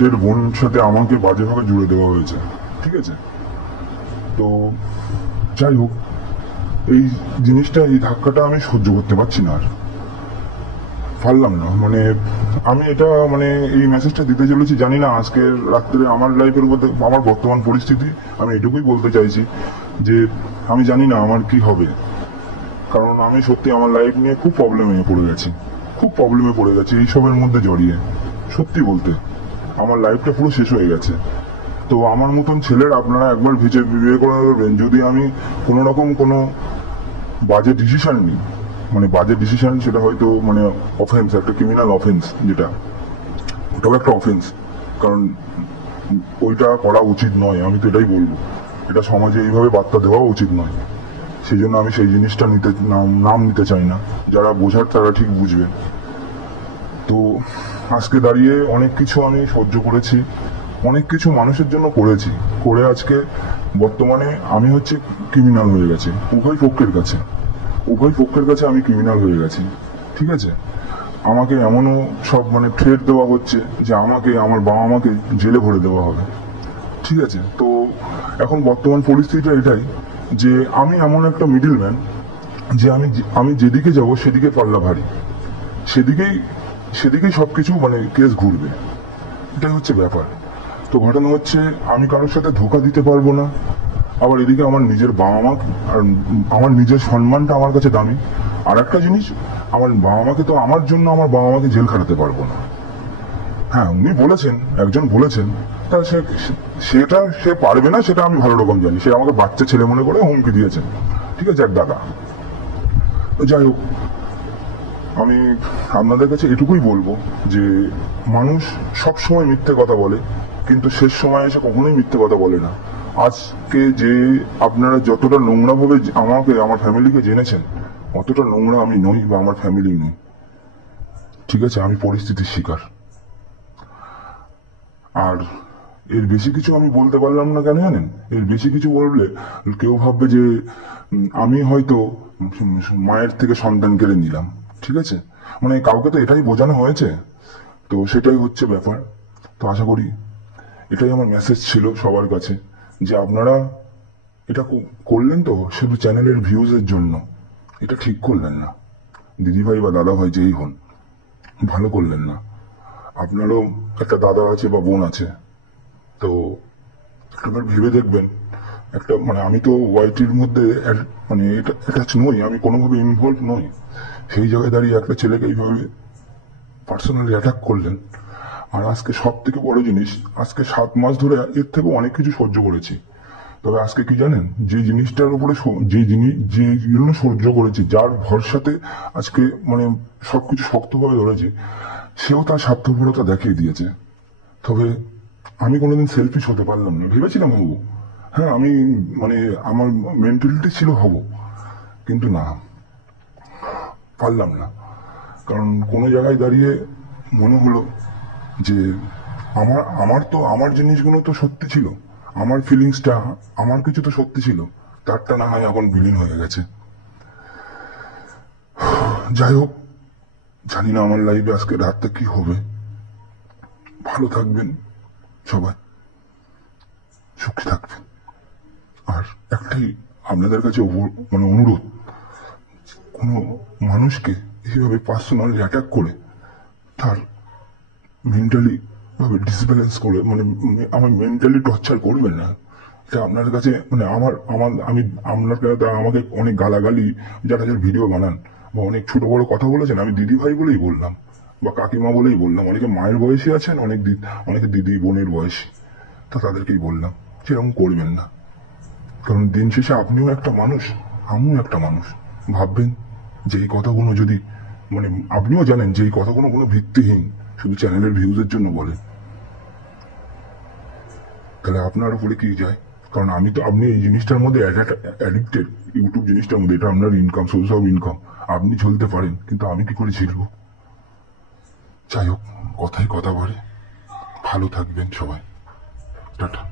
টের বোন সাথে আমাকে বাজেভাবে জুড়ে দেওয়া হয়েছে, ঠিক আছে? তো যাই হোক, এই জিনিসটা, এই ধাক্কাটা আমি সহ্য করতে পারছি না, আর পারলাম না। মানে আমি এটা, মানে এই মেসেজটা দিতে চলেছি, জানি না আজকের রাত্রে আমার লাইফের মধ্যে আমার বর্তমান পরিস্থিতি, আমি এটুকুই বলতে চাইছি যে আমি জানি না আমার কি হবে। কারণ আমি সত্যি আমার লাইফ নিয়ে খুব প্রবলেমে পড়ে গেছি, খুব প্রবলেমে পড়ে গেছি এইসবের মধ্যে জড়িয়ে। সত্যি বলতে আমার লাইফটা পুরো শেষ হয়ে গেছে। তো আমার মতন ছেলের আপনারা একবার বিবেচনা করবেন, যদি আমি কোনো রকম কোনো বাজে ডিসিশন নিই, মানে বাজে ডিসিশন, সেটা হয়তো মানে অফেন্স, একটা ক্রিমিনাল অফেন্স, যেটা ওটাও একটা অফেন্স। কারণ ওইটা করা উচিত নয়, আমি তো এটাই বলবো। এটা সমাজে এইভাবে বার্তা দেওয়া উচিত নয়। সেই জন্য আমি সেই জিনিসটা নাম নিতে চাই না। যারা বোঝার তারা ঠিক বুঝবে। তো আজকে দাঁড়িয়ে অনেক কিছু আমি সহ্য করেছি, অনেক কিছু মানুষের জন্য করেছি, করে আজকে বর্তমানে আমি হচ্ছে ক্রিমিনাল হয়ে গেছি। উভয় পক্ষের কাছে আমি ক্রিমিনাল হয়ে গেছি, ঠিক আছে? আমাকে এমনও সব মানে থ্রেট দেওয়া হচ্ছে যে আমাকে, আমার বাবা মাকে জেলে ভরে দেওয়া হবে, ঠিক আছে? তো এখন বর্তমান পরিস্থিতিটা এটাই যে আমি এমন একটা মিডিল ম্যান যে আমি যেদিকে যাব সেদিকে পাল্লা ভারী, সেদিকেই সেদিকেই সবকিছু মানে কেস ঘুরবে, এটাই হচ্ছে ব্যাপার। তো ঘটনা হচ্ছে, আমি কারোর সাথে ধোকা দিতে পারবো না, আবার এদিকে আমার নিজের বাবা মা আর আমার নিজের সম্মানটা আমার কাছে দামি। আর একটা জিনিস, আমার বাবা মাকে তো, আমার জন্য আমার বাবা মাকে জেল খাটাতে পারবো না। হ্যাঁ, উনি বলেছেন, একজন বলেছেন, তা সেটা সে পারবে না, সেটা আমি ভালো রকম জানি। সে আমাকে বাচ্চা ছেলে মনে করে হুমকি দিয়েছেন, ঠিক আছে, এক দাদা। তো যাই হোক, আমি আপনাদের কাছে এটুকুই বলবো যে মানুষ সব সময় মিথ্যে কথা বলে, কিন্তু শেষ সময় এসে কখনোই মিথ্যে কথা বলে না। আজকে যে আপনারা যতটা নোংরা ভাবে আমাকে, আমার ফ্যামিলিকে জেনেছেন, অতটা নোংরা আমি নই, বা আমার ফ্যামিলি নই, ঠিক আছে? আমি পরিস্থিতির শিকার। আর এর বেশি কিছু আমি বলতে পারলাম না, কেন জানেন? এর বেশি কিছু বললে কেউ ভাববে যে আমি হয়তো মায়ের থেকে সন্তান কেড়ে নিলাম, ঠিক আছে? মানে কাউকে তো এটাই বোঝানো হয়েছে, তো সেটাই হচ্ছে ব্যাপার। তো আশা করি এটাই আমার মেসেজ ছিল সবার কাছে, যে আপনারা এটা করলেন তো শুধু চ্যানেলের ভিউজের জন্য, এটা ঠিক করলেন না। দিদিভাই বা দাদা ভাই যেই হন, ভালো করলেন না। আপনারও একটা দাদা আছে বা বোন আছে, তো একবার ভেবে দেখবেন। একটা মানে আমি তো ওয়াইটির মধ্যে মানে এটা অ্যাটাচ নই, আমি কোনোভাবে ইনভলভ নই। সেই জায়গায় দাঁড়িয়ে একটা ছেলেকে এইভাবে পার্সোনালি অ্যাটাক করলেন। আর আজকে সব থেকে বড় জিনিস, আজকে 7 মাস ধরে এর থেকে অনেক কিছু সহ্য করেছি। তবে আজকে কি জানেন, যে জিনিসটার উপরে যে জন্য সহ্য করেছি, যার ভরসাতে আজকে মানে সবকিছু শক্তভাবে ধরেছি, সেও তার স্বার্থপরতা দেখিয়ে দিয়েছে। তবে আমি কোনোদিন সেলফিশ হতে পারলাম না, ভেবেছিলাম হবো। হ্যাঁ, আমি মানে আমার মেন্টালিটি ছিল হব, কিন্তু না, পারলাম না। কারণ কোনো জায়গায় দাঁড়িয়ে মনে হলো যে আমার জিনিসগুলো তো সত্যি ছিল, আমার ফিলিংসটা, আমার কিছু তো সত্যি ছিল, তারটা না হয় এখন বিলীন হয়ে গেছে। যাই হোক, জানি না আমার লাইফে আজকে রাতটা কি হবে। ভালো থাকবেন সবাই, সুখী থাকবেন। আর একটাই আপনাদের কাছে মানে অনুরোধ, কোনো মানুষকে এইভাবে পার্সোনালি অ্যাটাক করে তার মেন্টালি ভাবে ডিসব্যালেন্স করে, মানে আমার মেন্টালি টর্চার করবেন না। এটা আপনার কাছে মানে আমার আমার আমি আপনার আমাকে অনেক গালাগালি, যারা যারা ভিডিও বানান বা অনেক ছোট বড় কথা বলেছেন, আমি দিদি ভাই বলেই বললাম বা কাকিমা বলেই বললাম। অনেকে মায়ের বয়সী আছেন, অনেকে দিদি বোনের বয়সী, তা তাদেরকেই বললাম সেরকম করবেন না। কারণ দিন শেষে আপনিও একটা মানুষ, আমিও একটা মানুষ। ভাববেন যে এই কথাগুলো যদি মানে আপনিও জানেন যে এই কথাগুলো কোনো ভিত্তিহীন, শুধু চ্যানেলের ভিউজের জন্য বলে, তাহলে আপনার উপরে কি যায়? কারণ আপনি এই জিনিসটার মধ্যে অ্যাডিক্টেড, ইউটিউব জিনিসটার মধ্যে, এটা আপনার ইনকাম, সোর্স অফ ইনকাম। আপনি চলতে পারেন, কিন্তু আমি কি করে ছিলবো? যাই হোক, কথাই কথা বাড়ে। ভালো থাকবেন সবাই, টাটা।